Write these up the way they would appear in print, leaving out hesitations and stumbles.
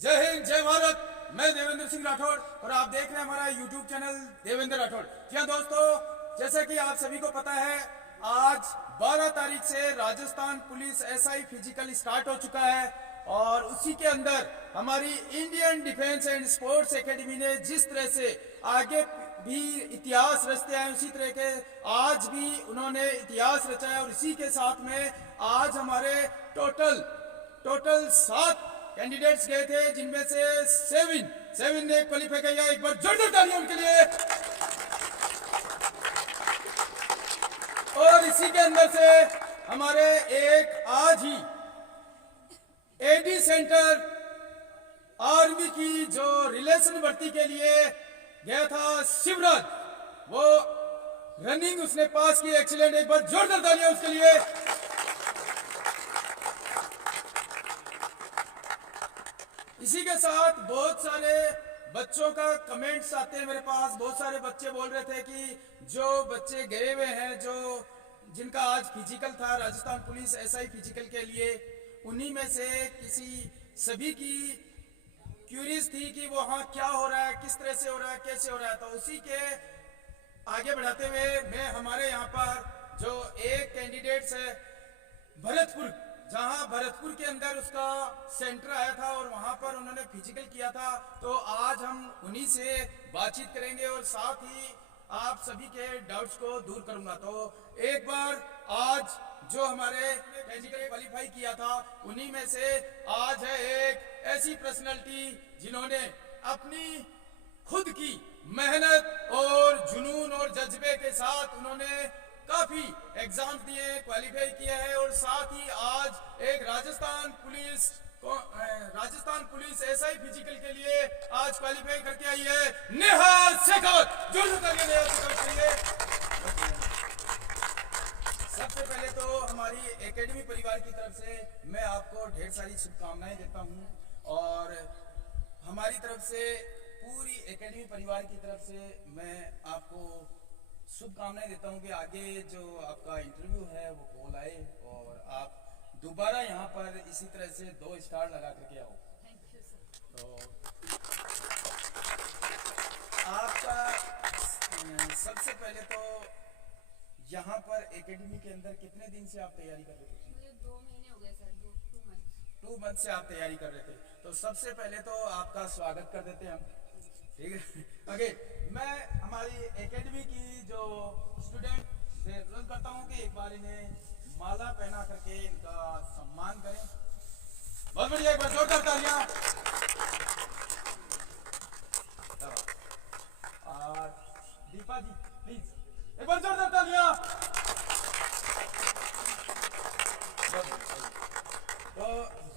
जय हिंद, जय भारत। मैं देवेंद्र सिंह राठौड़ और आप देख रहे हैं हमारा यूट्यूब चैनल देवेंद्र राठौड़। जी हाँ दोस्तों, जैसे कि आप सभी को पता है, आज 12 तारीख से Rajasthan police SI physical start हो चुका है और उसी के अंदर हमारी Indian defence and sports academy ने जिस तरह से आगे भी इतिहास रचते हैं, उसी तरह के आज भी उन्होंने इतिहास रचा है। और इसी के साथ में आज हमारे टोटल 7 कैंडिडेट्स गए थे, जिनमें से 7 ने क्वालिफाई किया। एक बार जोरदार तालियां उनके लिए। और इसी के अंदर से हमारे एक आज ही एडी सेंटर आर्मी की जो रिलेशन भर्ती के लिए गया था शिवराज, वो रनिंग उसने पास की। एक्सीलेंट, एक बार जोरदार तालियां उसके लिए। इसी के साथ बहुत सारे बच्चों का कमेंट्स आते हैं मेरे पास। बहुत सारे बच्चे बोल रहे थे कि जो बच्चे गए हुए हैं, जिनका आज फिजिकल था राजस्थान पुलिस एसआई फिजिकल के लिए, उन्हीं में से सभी की क्यूरीज थी कि वहाँ क्या हो रहा है, किस तरह से हो रहा है, कैसे हो रहा है। तो उसी के आगे बढ़ाते हुए मैं हमारे यहाँ पर जो एक कैंडिडेट्स है भरतपुर, जहां भरतपुर के अंदर उसका सेंटर आया था और वहां पर उन्होंने फिजिकल किया था, तो आज हम उन्हीं से बातचीत करेंगे और साथ ही आप सभी के डाउट्स को दूर करूंगा। तो एक बार आज जो हमारे फिजिकल क्वालिफाई किया था, उन्हीं में से आज है एक ऐसी पर्सनालिटी जिन्होंने अपनी खुद की मेहनत और जुनून और जज्बे के साथ उन्होंने काफी एग्जाम्स दिए, क्वालिफाई किया है। और साथ ही आज एक राजस्थान पुलिस एसआई फिजिकल के लिए आज क्वालिफाई करके आई है नेहा शेखावत। सबसे पहले तो हमारी एकेडमी परिवार की तरफ से मैं आपको ढेर सारी शुभकामनाएं देता हूं और हमारी तरफ से पूरी एकेडमी परिवार की तरफ से मैं आपको शुभकामनाएं देता हूं कि आगे जो आपका इंटरव्यू है वो कॉल आए और आप दोबारा यहाँ पर इसी तरह से 2 स्टार लगा करके आओ। Thank you sir. तो आपका सबसे पहले तो यहाँ पर एकेडमी के अंदर कितने दिन से आप तैयारी कर रहे थे? मुझे 2 महीने हो गए सर, 2 मंथ। 2 मंथ से आप तैयारी कर रहे थे। तो सबसे पहले तो आपका स्वागत कर देते हैं हम, ठीक है। ओके, मैं हमारी एकेडमी की जो स्टूडेंट से अनुरोध करता हूँ कि एक बार इन्हें माला पहना करके इनका सम्मान करें। बहुत बढ़िया, एक बार जोरदार तालियां। और दीपा जी प्लीज एक बार जोरदार तालियां। तो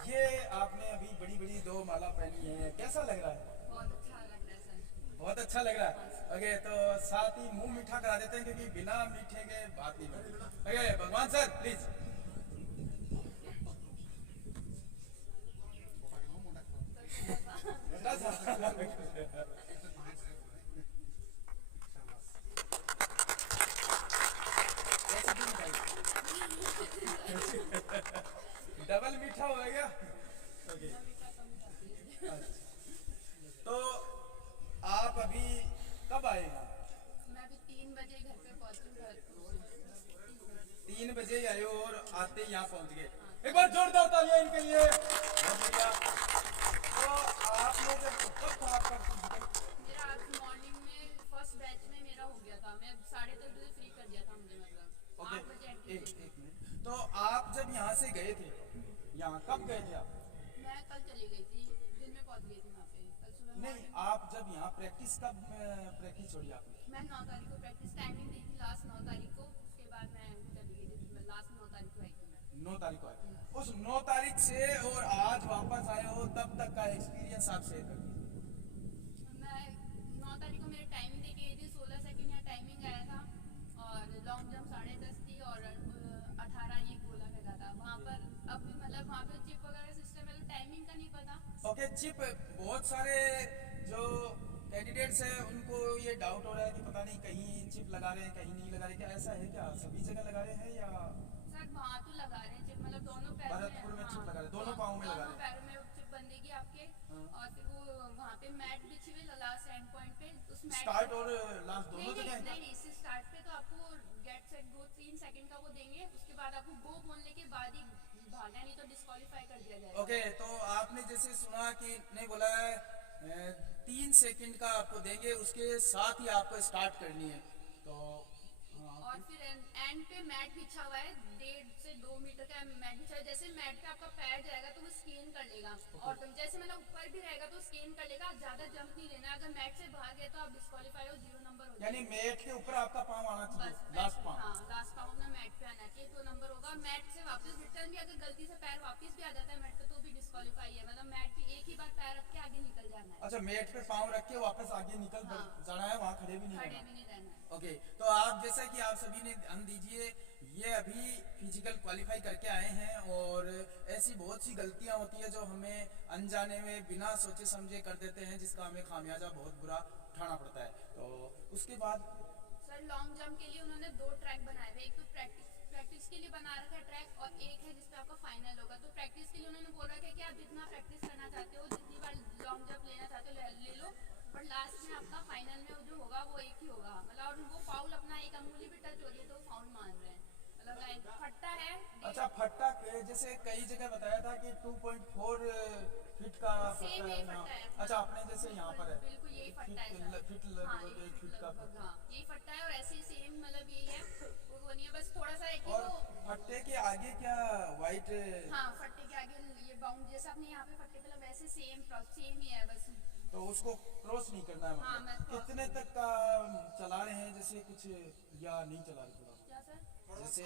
ये आपने अभी बड़ी 2 माला पहनी है, कैसा लग रहा है? बहुत अच्छा लग रहा है सर। बहुत अच्छा लग रहा है। ओके, तो साथ ही मुंह मीठा करा देते हैं क्योंकि बिना मीठे के बात नहीं बनती। ओके, भगवान सर प्लीज। डबल मीठा हो गया। ओके, तो आप अभी कब आए? मैं अभी 3 बजे घर पे पहुंची भरतपुर। 3 बजे आए हो और आते यहाँ पहुंच गए। एक बार जोरदार तालियां इनके लिए। बहुत बढ़िया। तो आपने जब कब था आपका? मेरा आज मॉर्निंग में फर्स्ट बैच में मेरा हो गया था। मैं 3:30 बजे फ्री कर दिया था मुझे, मतलब ओके, 8 बजे एक मिनट। तो आप जब यहाँ से गए थे, यहाँ कब गए थे आप? मैं कल चली गई थी, दिन में पहुंच गई थी वहाँ पे कल सुबह। नहीं, आप जब यहाँ प्रैक्टिस कब छोड़ी आपने? मैं 9 तारीख को प्रैक्टिस टाइमिंग दी थी, लास्ट 9 तारीख को। उसके बाद मैं चली गई थी, लास्ट 9 तारीख को आई थी मैं। 9 तारीख को आए। उस 9 तारीख से और आज वापस आए हो, तब तक का एक्सपीरियंस आप शेयर कर दीजिए। मैं 9 तारीख को मेरी टाइमिंग देखी गई थी, 16 सेकंड यहाँ टाइमिंग आया था और लॉन्ग जंप 10.5 थी और 18 ये गोला लगा था वहाँ पर। अब मतलब वहाँ पे चिप वगैरह सिस्टम है, तो टाइमिंग का नहीं पता। ओके, चिप बहुत सारे जो कैंडिडेट्स हैं उनको ये डाउट हो रहा है कि पता नहीं कहीं चिप लगा रहे हैं, कहीं नहीं लगा रहे। क्या ऐसा है? क्या सभी जगह लगा रहे हैं या? सर वहाँ तो लगा रहे हैं चिप, मतलब दोनों पैरों भरतपुर में चिप लगा रहे हैं, दोनों पाँव में लगा रहे हैं। पैरों में चिप बंधेगी आपके। हाँ। वहाँ पे मैट बिछी हुई लास्ट एंड पॉइंट पे, उस मैट स्टार्ट और लास्ट दोनों नहीं जगह नहीं है क्या? नहीं नहीं, इससे स्टार्ट पे तो आपको गेट सेट गो 3 सेकंड का वो देंगे, उसके बाद आपको गो बोलने के बाद ही भागना, नहीं तो डिस्क्वालीफाई कर दिया जाएगा। ओके, तो आपने जैसे सुना कि नहीं बोला है 3 सेकंड का आपको देंगे, उसके साथ ही आपको स्टार्ट करनी है। तो हाँ, और फिर एंड पे मैट बिछा हुआ है, 1.5 से 2 मीटर का मैट बिछा हुआ है। जैसे मैट पे आपका पैर जाएगा तो वो स्कैन कर लेगा, और तुम जैसे मतलब ऊपर भी रहेगा तो स्कैन कर लेगा। ज्यादा जंप नहीं लेना, अगर मैट से भाग गए तो आप डिस्क्वालीफाई हो, 0 नंबर हो यानी जाएगा। मैट के ऊपर आपका पाँव आना बस चाहिए, मैट लास्ट पे, पाँव। हाँ लास्ट पाँव अपना मैट पे आना चाहिए तो नंबर होगा। मैट से वापस रिटर्न भी अगर गलती से पैर वापस भी आ जाता है मैट पे तो भी डिस्क्वालीफाई है, मतलब मैट पे एक ही बार पैर रख के आगे निकल जाना है। अच्छा, मैट पे पाँव रख के वापस आगे निकल हाँ। जाना है, वहाँ खड़े भी नहीं खड़े रहना। भी नहीं रहना है। ओके, तो आप जैसा कि आप सभी ने ध्यान दीजिए, ये अभी फिजिकल क्वालिफाई करके आए हैं, और ऐसी बहुत सी गलतियां होती है जो हमें अनजाने में बिना सोचे समझे कर देते हैं, जिसका हमें खामियाजा बहुत बुरा उठाना पड़ता है। तो उसके बाद सर लॉन्ग जंप के लिए उन्होंने 2 ट्रैक बनाए हुए, एक तो प्रैक्टिस के लिए बना रखा है ट्रैक, और एक है जिसपे आपका फाइनल होगा। तो प्रैक्टिस के लिए उन्होंने बोल रखा है कि आप जितना प्रैक्टिस करना चाहते हो, जितनी बार लॉन्ग जंप लेना चाहते हो ले लो, बट लास्ट में आपका फाइनल में जो होगा वो एक ही होगा। मतलब और वो फाउल अपना एक अंगुली भी टच हो रही है तो फाउल मान रहे हैं, मतलब लाइन फटता है। अच्छा, फट्टा जैसे कई जगह बताया था कि 2.4 फीट का सेम फट्टा यही है यहाँ। फट्टा है। अच्छा, आपने जैसे यहाँ पर है बिल्कुल यही फट्टा है सर। फीट हाँ, लगभग 1 फीट का। लगभग हाँ यही फट्टा है, और ऐसे ही सेम मतलब यही है, वो नहीं है, बस थोड़ा सा है कि और वो फट्टे के आगे क्या वाइट? हाँ फट्टे के आगे ये बाउंड जैसा अपने यहाँ पे फट्टे पे लगा वैसे सेम ही है बस। तो उसको क्रॉस नहीं करना है, हाँ, मैं मतलब cross कितने तक का चला रहे हैं, जैसे कुछ या नहीं चला रहे थोड़ा? क्या सर? जैसे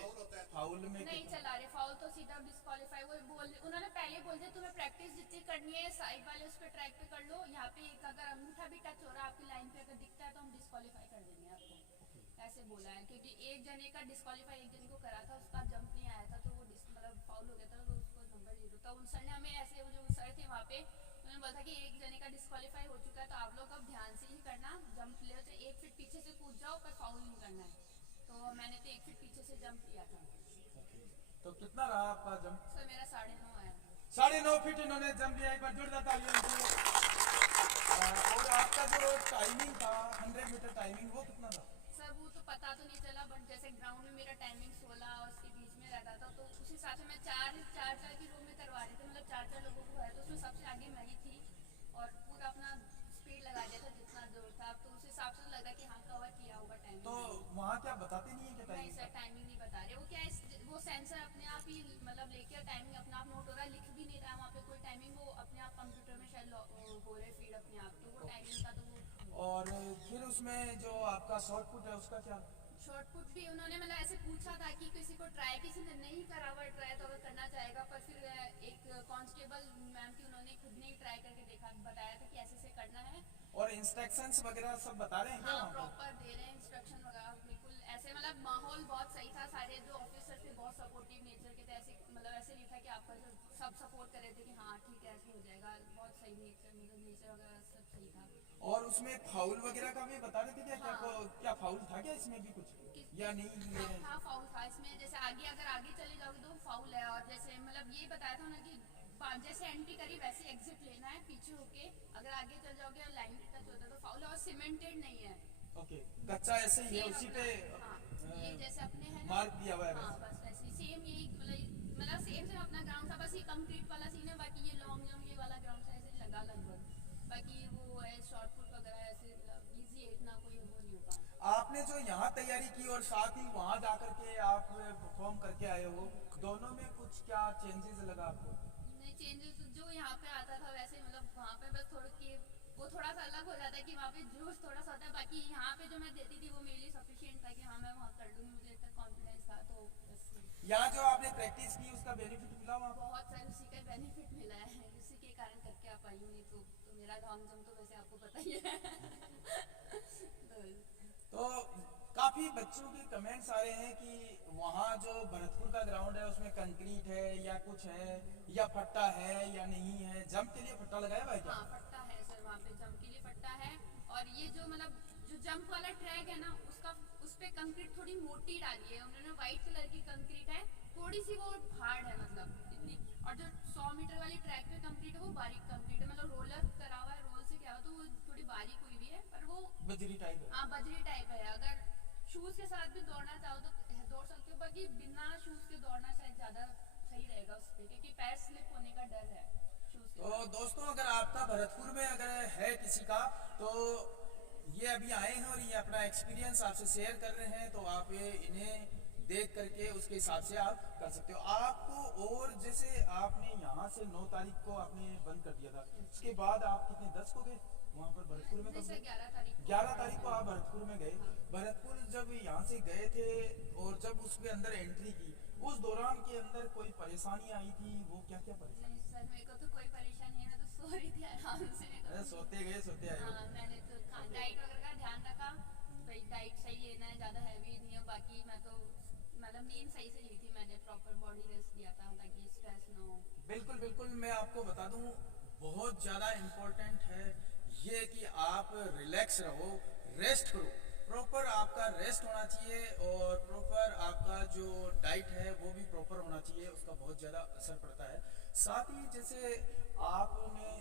फाउल में नहीं चला रहे, फाउल तो सीधा डिस्क्वालीफाई। वो बोल उन्होंने पहले बोल दिया तुम्हें प्रैक्टिस जितनी करनी है साइड वाले उस पे ट्रैक पे कर लो, यहाँ पे एक अगर अंगूठा भी टच हो रहा है आपकी लाइन पे अगर दिखता है तो हम डिस्क्वालीफाई कर देंगे आपको, ऐसे बोला है। क्योंकि एक जने का डिस्क्वालीफाई एक जने को करा था, उसका जंप नहीं आया था तो वो मतलब फाउल हो गया था, तो उसको नंबर 0 था। उन सर ने हमें ऐसे जो सर थे वहाँ पे उन्होंने बोला था कि एक जने का डिस्क्वालीफाई हो चुका है तो आप लोग अब ध्यान से ही करना, जंप ले तो 1 फीट पीछे से कूद जाओ पर फाउल नहीं करना है। तो मैंने तो 1 फीट पीछे से जंप किया था। तो कितना रहा आपका जंप? सर मेरा 9.5 आया था। 9.5 फीट इन्होंने जंप लिया, एक बार जोरदार तालियां दीजिए। और आपका जो टाइमिंग था 100 मीटर टाइमिंग, वो कितना था? सर वो तो पता तो नहीं चला, बट जैसे ग्राउंड में मेरा टाइमिंग 16 और उसके बीच में रहता था तो उस हिसाब से मैं चार की रो में करवा रहे थे, मतलब 4 लोगों को है तो उसमें सबसे आगे मैं ही थी, और पूरा अपना स्पीड लगा दिया था जितना जोर था, तो उस हिसाब से लगा कि हाँ कवर किया होगा टाइमिंग। तो वहाँ क्या बताते नहीं है कि नहीं टाइमिंग? सर टाइमिंग नहीं बता रहे, वो क्या है वो सेंसर अपने आप ही मतलब लेके टाइमिंग अपना आप नोट हो रहा है, लिख भी नहीं रहा है वहाँ पे कोई टाइमिंग, वो अपने आप कंप्यूटर में शायद हो रहे फीड अपने आप, तो वो टाइमिंग का तो वो। और फिर उसमें जो आपका शॉर्ट पुट है उसका क्या? शॉर्ट पुट भी उन्होंने मतलब ऐसे पूछा था कि किसी को ट्राई, किसी ने नहीं करा हुआ ट्राई तो अगर करना चाहेगा, पर फिर एक कांस्टेबल मैम की उन्होंने खुद ने ही ट्राई करके देखा, बताया था कि ऐसे करना है। और इंस्ट्रक्शंस वगैरह सब बता रहे हैं क्या हाँ वहाँ पर? प्रॉपर दे रहे हैं इंस्ट्रक्शन वगैरह, बिल्कुल ऐसे मतलब माहौल बहुत सही था, सारे जो ऑफिसर थे बहुत सपोर्टिव नेचर के थे, ऐसे मतलब ऐसे नहीं था कि आपका जो सब सपोर्ट कर रहे थे कि हाँ ठीक है ऐसे हो जाएगा, बहुत सही नेचर मतलब नेचर वगैरह सब सही था। और उसमें फाउल वगैरह का भी बता रहे थे क्या? हाँ। क्या फाउल था क्या इसमें भी कुछ या नहीं ले रहे हैं? हाँ फाउल था इसमें, जैसे आगे अगर आगे चले जाओगे तो फाउल है, और जैसे मतलब ये बताया था ना कि जैसे एंट्री करी वैसे एग्जिट लेना है पीछे होके, अगर आगे चल जाओगे और लाइन पे टच होता है तो फाउल है, और सीमेंटेड नहीं है। ओके, कच्चा ऐसे ही है, सेम उसी अपना, पे हाँ ये जैसे अपने है ना मार्क दिया हुआ है हाँ वैसे। बस वैसे सेम यही मतलब सेम अपना ग्राउंड था, बस ये कंक्रीट वाला सीन है, बाकी ये लॉन्ग जंप ये वाला ग्राउंड था ऐसे ही लगा लगभग, बाकी वो है शॉर्ट पुट वगैरह ऐसे मतलब इजी है, इतना कोई वो नहीं होगा। आपने जो यहाँ तैयारी की और साथ ही वहाँ जाकर के आप परफॉर्म करके आए हो, दोनों में कुछ क्या चेंजेस लगा आपको? नहीं चेंजेस जो यहाँ पे आता था वैसे मतलब वहाँ पे बस थोड़ा कि वो थोड़ा सा अलग हो जाता है कि वहाँ पे जोश थोड़ा सा होता है, बाकी यहाँ पे जो मैं देती थी वो मेरे लिए सफिशिएंट था कि हाँ मैं वहाँ कर लूँगी, मुझे इतना कॉन्फिडेंस था, तो बस यहाँ जो आपने प्रैक्टिस की उसका बेनिफिट मिला वहाँ? बहुत सारे उसी का बेनिफिट मिला है, उसी के कारण करके आप आई हूँ, नहीं तो मेरा लॉन्ग जंप तो वैसे आपको पता ही है। तो काफी बच्चों के कमेंट्स आ रहे हैं कि वहाँ जो भरतपुर का ग्राउंड है उसमें कंक्रीट है या कुछ है या फट्टा है या नहीं है, जंप के लिए फट्टा लगाया हुआ है क्या? हाँ फट्टा है सर, वहाँ पे जंप के लिए फट्टा है, और ये जो मतलब जो जंप वाला ट्रैक है ना उसका उस पे कंक्रीट थोड़ी मोटी डाली है उन्होंने, व्हाइट कलर की कंक्रीट है, थोड़ी सी वो हार्ड है मतलब इतनी, और जो 100 मीटर वाली ट्रैक पे कंक्रीट है वो बारीक कंक्रीट है, मतलब रोलर करा हुआ है, रोल से क्या हुआ तो थोड़ी बारीक हुई हुई है, पर वो बजरी टाइप है। हाँ बजरी टाइप है। अगर शूज के साथ भी दौड़ना चाहो तो दौड़ सकते हो, बाकी बिना शूज के दौड़ना शायद ज्यादा सही रहेगा उस पे, क्योंकि पैर स्लिप होने का डर है शूज के तो साथ। दोस्तों, अगर आपका भरतपुर में अगर है किसी का, तो ये अभी आए हैं और ये अपना एक्सपीरियंस आपसे शेयर कर रहे हैं, तो आप इन्हें देख करके उसके हिसाब से आप कर सकते हो। आपको और जैसे आपने यहाँ से 9 तारीख को आपने बंद कर दिया था, उसके बाद आप कितने 10 को गए वहाँ पर भरतपुर में? जैसे 11 तारीख को 11 तारीख को आप भरतपुर में गए। भरतपुर जब यहाँ से गए थे और जब उसके अंदर एंट्री की, उस दौरान के अंदर कोई परेशानी आई थी? वो क्या क्या परेशानी? नहीं सर, मेरे को तो कोई परेशानी नहीं, मैं तो सो रही थी आराम से। मेरे को अरे सोते गए सोते आए हो। हाँ, मैंने तो डाइट वगैरह का ध्यान रखा, भाई डाइट सही लेना है, ज़्यादा हैवी नहीं है। बाकी मैं तो मतलब नींद सही से ली थी, मैंने प्रॉपर बॉडी रेस्ट दिया था ताकि स्ट्रेस ना हो। बिल्कुल बिल्कुल, मैं आपको बता दूं, बहुत ज़्यादा इम्पोर्टेंट है ये कि आप रिलैक्स रहो, रेस्ट करो। प्रॉपर आपका रेस्ट होना चाहिए और प्रॉपर आपका जो डाइट है वो भी प्रॉपर होना चाहिए, उसका बहुत ज़्यादा असर पड़ता है। साथ ही जैसे आपने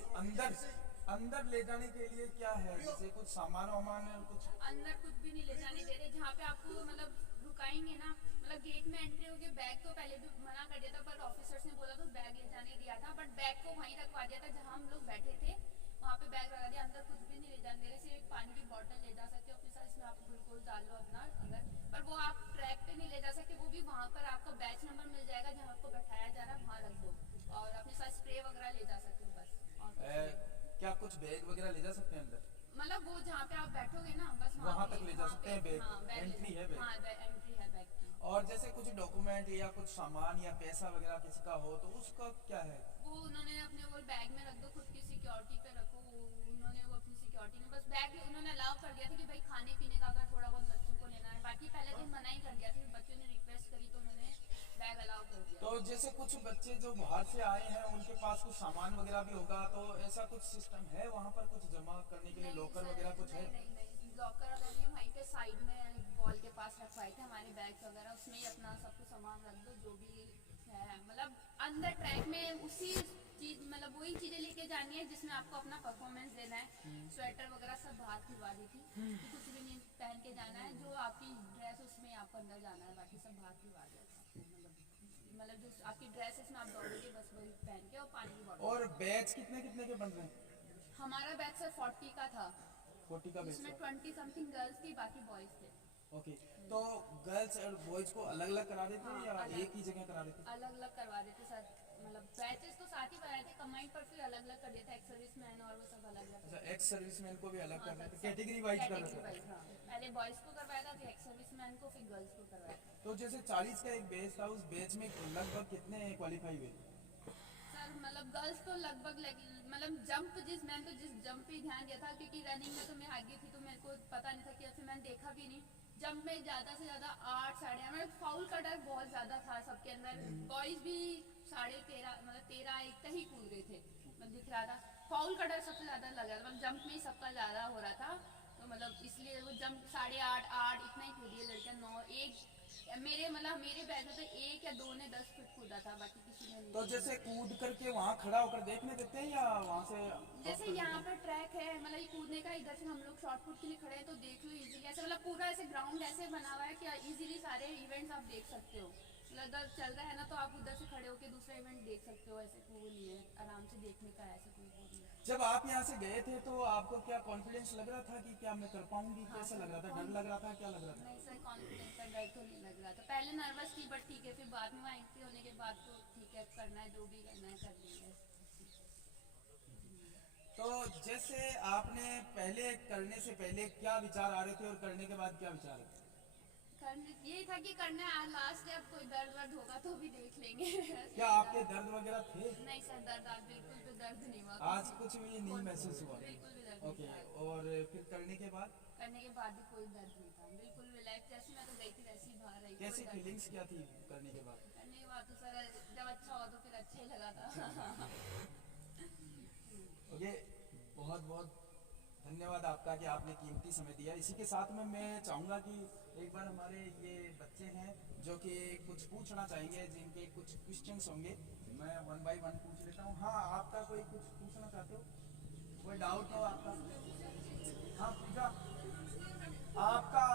अंदर ले जाने के लिए क्या है, जैसे कुछ सामान वामान कुछ? अंदर कुछ भी नहीं ले जाने दे रहे, जहाँ पे आपको मतलब रुकाएंगे ना, मतलब गेट में एंट्री होगी, बैग तो पहले भी मना कर दिया था, पर ऑफिसर्स ने बोला तो बैग ले जाने दिया था, बट बैग को वहीं रखवा दिया था जहाँ हम लोग बैठे थे, वहाँ पे बैग रखा दिया। अंदर कुछ भी नहीं ले जाने दे रहे, सिर्फ एक पानी की बोतल ले जा सकते हो अपने साथ, इसमें आप ग्लूकोज डाल लो अपना अगर, पर वो आप ट्रैक पे नहीं ले जा सकते। वो भी वहाँ पर आपको बैच नंबर मिल जाएगा जहाँ आपको बैठाया जा रहा है, वहाँ रख दो, और अपने साथ स्प्रे वगैरह ले जा सकते हो बस, और कुछ नहीं। क्या कुछ बैग वगैरह ले जा सकते हैं अंदर? मतलब वो जहाँ पे आप बैठोगे ना, बस वहाँ पे- तक ले जा वहाँ सकते पे- हैं बैग? हाँ, एंट्री है बैग? हाँ, एंट्री है बैग की। और जैसे कुछ डॉक्यूमेंट या कुछ सामान या पैसा वगैरह किसी का हो तो उसका क्या है? वो उन्होंने अपने वो बैग में रख दो, खुद की सिक्योरिटी पे रखो। उन्होंने वो अपनी सिक्योरिटी में बस बैग उन्होंने अलाउ कर दिया था कि भाई खाने पीने का अगर थोड़ा बहुत बच्चों को लेना है, बाकी पहले दिन मना ही कर दिया था, बच्चों ने रिक्वेस्ट करी तो उन्होंने बैग अलाउ कर दिया। तो जैसे कुछ बच्चे जो बाहर से आए हैं उनके पास कुछ सामान वगैरह भी होगा, तो ऐसा कुछ सिस्टम है वहाँ पर कुछ जमा करने के लिए, नहीं लॉकर सर, वगैरह कुछ है? नहीं लॉकर अगर नहीं, वहीं पे साइड में वॉल के पास रखवाए थे हमारे बैग्स वगैरह, उसमें ही अपना सब कुछ सामान रख दो जो भी है। मतलब अंदर ट्रैक में उसी चीज, मतलब वही चीजें लेके जानी है जिसमें आपको अपना परफॉर्मेंस देना है। स्वेटर वगैरह सब बाहर खिलवा दी थी, कि कुछ भी नहीं पहन के जाना है, जो आपकी ड्रेस उसमें आपको अंदर जाना है, बाकी सब बाहर खिलवा दिया था। मतलब जो आपकी ड्रेस है इसमें आप दौड़ोगे बस वही पहन के, और पानी की बॉटल। और बैच कितने कितने के बन रहे हैं? हमारा बैच सर 40 का था, 40 का बैच इसमें है। 20 समथिंग गर्ल्स थी, बाकी बॉयज थे। ओके, तो गर्ल्स और बॉयज को अलग अलग करा देते हैं हाँ, या अलग। एक ही जगह करा देते हैं? अलग अलग करवा देते सर, मतलब बैचेस तो साथ ही बनाए थे कंबाइंड, पर फिर अलग अलग कर दिया था, एक्स सर्विसमैन और वो सब अलग अलग। अच्छा, एक्स सर्विसमैन को भी अलग कर देते, हाँ, कैटेगरी वाइज कर कैटेगरी देते हैं। वाइज, हाँ। पहले बॉयज को करवाया था, फिर एक्स सर्विसमैन को, फिर गर्ल्स को करवाया था। तो जैसे 40 का एक बैच था, उस बैच में लगभग कितने क्वालिफाई हुए? सर मतलब गर्ल्स तो लगभग मतलब जंप, मैंने तो जिस जंप पे ध्यान दिया था, क्योंकि रनिंग में तो मैं आगे थी तो मेरे को पता नहीं था कि, फिर मैंने देखा भी नहीं। जंप में ज़्यादा से ज़्यादा 8 साढ़े 8, मतलब फाउल का डर बहुत ज़्यादा था सबके अंदर। बॉयज़ भी 13.5 मतलब 13 एक तक ही कूद रहे थे, मतलब दिख रहा था। फाउल का डर सबसे ज़्यादा लग रहा था, मतलब जंप में ही सबका ज़्यादा हो रहा था, तो मतलब इसलिए वो जंप 8.5 8 इतना ही कूदी है लड़कियाँ। 9 एक मेरे बैच में तो 1 या 2 ने 10 फीट कूदा था, बाकी किसी ने नहीं। तो जैसे कूद करके वहाँ खड़ा होकर देखने देते हैं या वहाँ से? जैसे यहाँ पर ट्रैक है, मतलब ये कूदने का, इधर से हम लोग शॉर्ट पुट के लिए खड़े हैं तो देख लो इजीली, ऐसे मतलब पूरा ऐसे ग्राउंड ऐसे बना हुआ है कि इजीली सारे इवेंट्स आप देख सकते हो। मतलब इधर चल रहा है ना, तो आप उधर से खड़े होकर दूसरा इवेंट देख सकते हो, ऐसे कोई नहीं है, आराम से देखने का ऐसे कोई वो नहीं है। जब आप यहाँ से गए थे तो आपको क्या कॉन्फिडेंस लग रहा था कि क्या मैं कर पाऊंगी? कैसा लग रहा था? डर लग रहा था? क्या लग रहा था? नहीं सर, कॉन्फिडेंस का डर तो नहीं लग रहा था। पहले नर्वस थी, बट ठीक है, फिर बाद में एंट्री होने के बाद तो ठीक है, करना है जो भी करना है कर लेंगे। तो जैसे आपने पहले करने से पहले क्या विचार आ रहे थे और करने के बाद क्या विचार आ रहे थे? यही था कि करना है, लास्ट है, अब कोई दर्द वर्द होगा तो भी देख लेंगे। क्या आपके दर्द वगैरह थे? नहीं सर, दर्द आज बिल्कुल भी दर्द नहीं हुआ, आज कुछ भी नहीं महसूस हुआ? बिल्कुल भी दर्द ओके, नहीं था। और फिर करने के बाद करने के बाद भी कोई दर्द नहीं था, बिल्कुल रिलैक्स, जैसे मैं तो गई थी वैसे ही बाहर आई। कैसी कोई दर्द फीलिंग्स क्या थी करने के बाद? नहीं। करने के बाद तो सर जब अच्छा हुआ तो फिर अच्छा ही लगा था। ओके, बहुत बहुत धन्यवाद आपका कि आपने कीमती समय दिया। इसी के साथ में मैं चाहूँगा कि एक बार हमारे ये बच्चे हैं जो कि कुछ पूछना चाहेंगे, जिनके कुछ क्वेश्चंस होंगे, मैं 1 बाय 1 पूछ लेता हूँ। हाँ, आपका कोई कुछ पूछना चाहते हो? कोई डाउट हो आपका? हाँ पूजा, आपका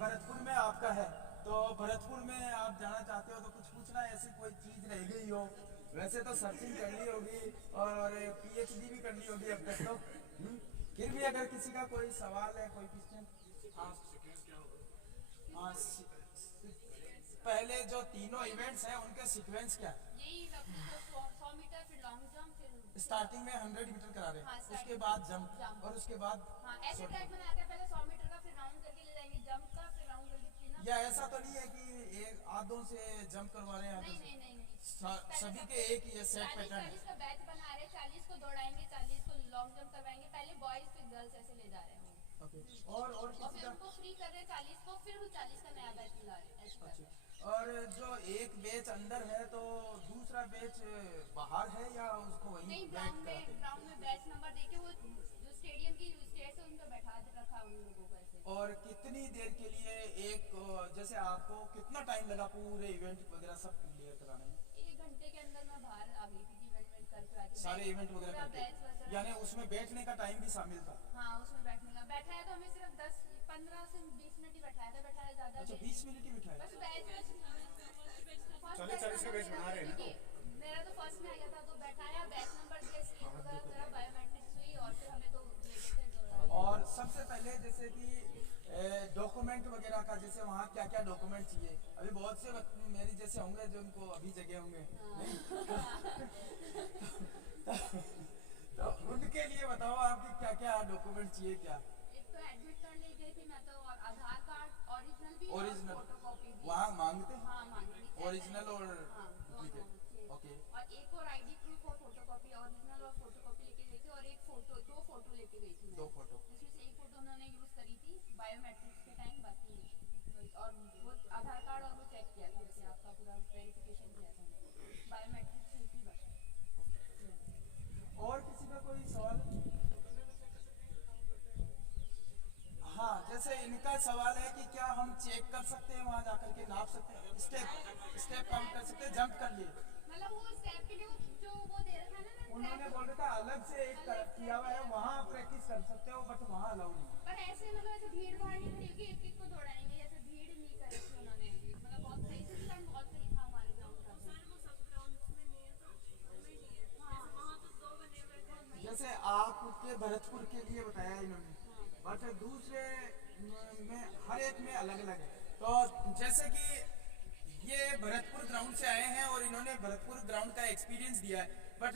भरतपुर में आपका है, तो भरतपुर में आप जाना चाहते हो तो कुछ पूछना है, ऐसी कोई चीज़ रह गई हो? वैसे तो सर्चिंग करनी होगी और पीएचडी भी करनी होगी अब तक तो, फिर भी अगर किसी का कोई सवाल है, कोई क्वेश्चन? हाँ, पहले जो तीनों इवेंट्स हैं उनके सीक्वेंस क्या है? यही 100 मीटर, फिर लॉन्ग जंप, फिर स्टार्टिंग में 100 मीटर करा रहे हैं, हाँ, उसके बाद जंप और उसके बाद हाँ ऐसे ट्रैक बनाते हैं, पहले 100 मीटर का, फिर राउंड करके ले जाएंगे जंप का, फिर राउंड करके क्लीन अप। या ऐसा तो नहीं है कि एक आधों से जंप करवा रहे हैं, नहीं आधों नहीं से? नहीं नहीं, सभी के एक ही सेट 40 पैटर्न है? 40 का बैच बना रहे हैं, 40 को दौड़ाएंगे, 40 को लॉन्ग जंप करवाएंगे, पहले बॉयज फिर गर्ल्स ऐसे ले जा रहे हैं वो। ओके, और और किसी फिर का? उनको फ्री कर रहे हैं 40 को, फिर वो 40 का नया बैच ला रहे हैं, ऐसे कर रहे हैं। और जो एक बैच अंदर है तो दूसरा बैच बाहर है या उसको वहीं नहीं, बैठ कराते हैं? ग्राउंड में बैच नंबर देके वो जो स्टेडियम की स्टेज है उन पे बैठा रखा है उन लोगों को ऐसे। और कितनी देर के लिए एक, जैसे आपको कितना टाइम लगा पूरे इवेंट वगैरह सब क्लियर कराने में? 1 घंटे के अंदर मैं बाहर आ गई थी इवेंट कर आके, सारे इवेंट वगैरह पूरा बैच करके, वगैरह। यानी उसमें बैठने का टाइम भी शामिल था? हाँ उसमें बैठने का बैठाया तो हमें सिर्फ 15 से 20 मिनट ही बैठाया ज्यादा अच्छा, नहीं। 20 मिनट ही बिठाया? बस बैच 40 का बैच बना रहे हैं ना? मेरा तो फर्स्ट में आ गया था तो बैठाया, बैच नंबर दिया, स्क्रीन वगैरह करा, बायोमेट्रिक्स हुई और फिर हमें तो ले गए थे दौड़ा। और सबसे पहले जैसे कि डॉक्यूमेंट वगैरह का, जैसे वहाँ क्या क्या डॉक्यूमेंट चाहिए? अभी बहुत से मेरी जैसे होंगे जो उनको अभी जगह होंगे नहीं तो उनके लिए बताओ आपकी क्या क्या डॉक्यूमेंट चाहिए क्या? एक तो एडमिट कार्ड ले गई थी मैं तो, और आधार कार्ड ओरिजिनल भी, ओरिजिनल फोटोकॉपी भी। वहाँ मांगते हैं? हाँ मांगेंगे, ओरिजिनल और हाँ डुप्लीकेट? दोनों। ओके। और एक और आईडी प्रूफ और फोटोकॉपी, ओरिजिनल और फोटोकॉपी लेके गई थी, और एक फोटो, 2 फोटो लेके गई थी मैं। 2 फोटो? जिसमें से एक फोटो उन्होंने यूज करी थी बायोमेट्रिक्स के टाइम, बाकी और वो आधार कार्ड और वो चेक किया था कि आपका पूरा वेरिफिकेशन किया था, बायोमेट्रिक्स हुई थी बस। और किसी का कोई सवाल? हाँ, जैसे इनका सवाल है कि क्या हम चेक कर सकते हैं वहाँ जाकर के, नाप सकते हैं, स्टेप काउंट कर सकते हैं, जंप कर लिए? मतलब वो स्टेप के लिए जो वो दे रखा है ना, उन्होंने बोल रखा अलग से एक किया हुआ है, वहाँ प्रैक्टिस कर सकते हो, बट वहाँ अलाउ नहीं। पर ऐसे मतलब ऐसे भीड़ भाड़ नहीं खड़ी होगी, एक को दौड़ाएंगे, ऐसे भीड़ नहीं करी थी उन्होंने, मतलब बहुत सही से सिस्टम, बहुत सही था हमारे ग्राउंड का। जैसे आपके भरतपुर के लिए बताया इन्होंने, बट दूसरे में हर एक में अलग अलग है। तो जैसे कि ये भरतपुर ग्राउंड से आए हैं और इन्होंने भरतपुर ग्राउंड का एक्सपीरियंस दिया है, बट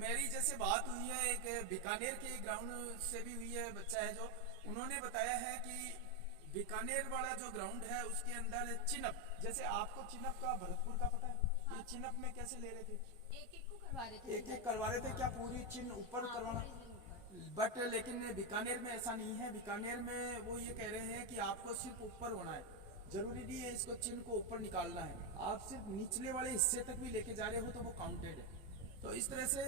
मेरी जैसे बात हुई है एक बीकानेर के ग्राउंड से भी हुई है, बच्चा है जो, उन्होंने बताया है कि बीकानेर वाला जो ग्राउंड है उसके अंदर चिनअप, जैसे आपको चिनअप का भरतपुर का पता है? ये चिनअप में कैसे ले रहे थे? एक को करवा रहे थे, एक करवा रहे थे क्या? पूरी चिन्ह ऊपर करवाना? बट लेकिन बीकानेर में ऐसा नहीं है। बीकानेर में वो ये कह रहे हैं कि आपको सिर्फ ऊपर होना है, जरूरी नहीं है इसको चिन्ह को ऊपर निकालना है, आप सिर्फ निचले वाले हिस्से तक भी लेके जा रहे हो तो वो काउंटेड है। तो इस तरह से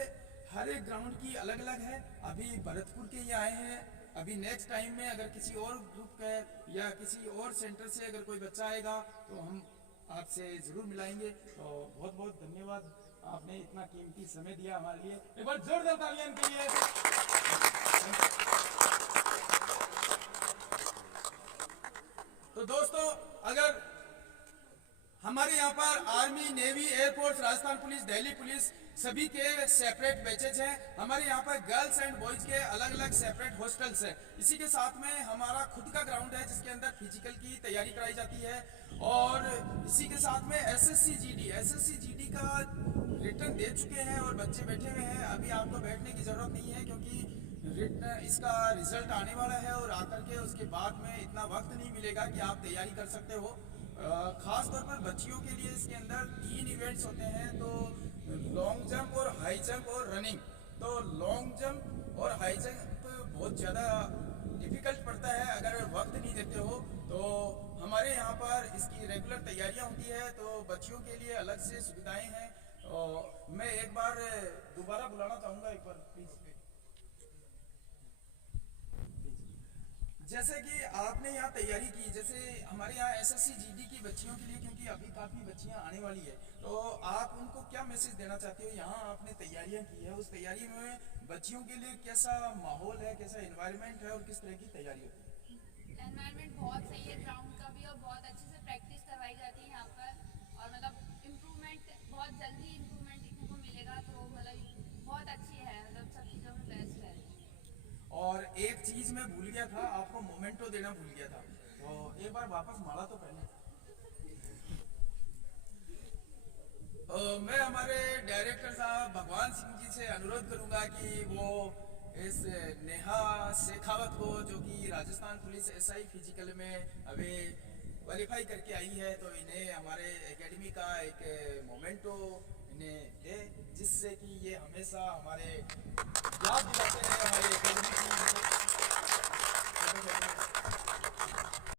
हर एक ग्राउंड की अलग अलग है। अभी भरतपुर के ये आए हैं, अभी नेक्स्ट टाइम में अगर किसी और ग्रुप का या किसी और सेंटर से अगर कोई बच्चा आएगा तो हम आपसे जरूर मिलाएंगे। तो बहुत बहुत धन्यवाद, आपने इतना कीमती समय दिया हमारे लिए। एक बार जोरदार तालियां इनके लिए। तो दोस्तों, अगर हमारे यहाँ पर army, navy, air force, Rajasthan police, Delhi police सभी के सेपरेट बैचेज हैं। हमारे यहाँ पर गर्ल्स एंड बॉयज के अलग अलग सेपरेट हॉस्टल्स हैं। इसी के साथ में हमारा खुद का ग्राउंड है जिसके अंदर फिजिकल की तैयारी कराई जाती है। और इसी के साथ में एसएससी जीडी का रिटर्न दे चुके हैं और बच्चे बैठे हुए हैं। अभी आपको बैठने की जरूरत नहीं है क्योंकि इसका रिजल्ट आने वाला है और आकर के उसके बाद में इतना वक्त नहीं मिलेगा कि आप तैयारी कर सकते हो। खास तौर पर बच्चियों के लिए इसके अंदर 3 इवेंट्स होते हैं, तो लॉन्ग जंप और हाई जंप और रनिंग। तो लॉन्ग जंप और हाई जंप बहुत ज़्यादा डिफिकल्ट पड़ता है अगर वक्त नहीं देते हो। तो हमारे यहाँ पर इसकी रेगुलर तैयारियाँ होती है, तो बच्चियों के लिए अलग से सुविधाएं हैं। और मैं एक बार दोबारा बुलाना चाहूँगा, एक बार प्लीज़। जैसे कि आपने यहाँ तैयारी की, जैसे हमारे यहाँ एसएससी जीडी की बच्चियों के लिए, क्योंकि अभी काफ़ी बच्चियाँ आने वाली है, तो आप उनको क्या मैसेज देना चाहते हो? यहाँ आपने तैयारियाँ की है, उस तैयारी में बच्चियों के लिए कैसा माहौल है, कैसा एनवायरनमेंट है और किस तरह की तैयारी होती है? एनवायरनमेंट बहुत सही है ग्राउंड का भी, और बहुत अच्छे से प्रैक्टिस करवाई जाती है यहाँ पर, और मतलब इम्प्रूवमेंट बहुत जल्दी इम्प्रूवमेंट देखने को मिलेगा, तो मतलब बहुत अच्छी है, मतलब सब चीज़ों में बेस्ट है। और एक चीज़ मैं भूल गया था, आपको मोमेंटो देना भूल गया था, तो एक बार वापस माला तो पहले। मैं हमारे डायरेक्टर साहब भगवान सिंह जी से अनुरोध करूंगा कि वो इस नेहा शेखावत को, जो कि राजस्थान पुलिस एसआई फिजिकल में अभी क्वालिफाई करके आई है, तो इन्हें हमारे एकेडमी का एक मोमेंटो इन्हें दे, जिससे कि ये हमेशा हमारे याद दिलाते रहे हमारे एकेडमी की।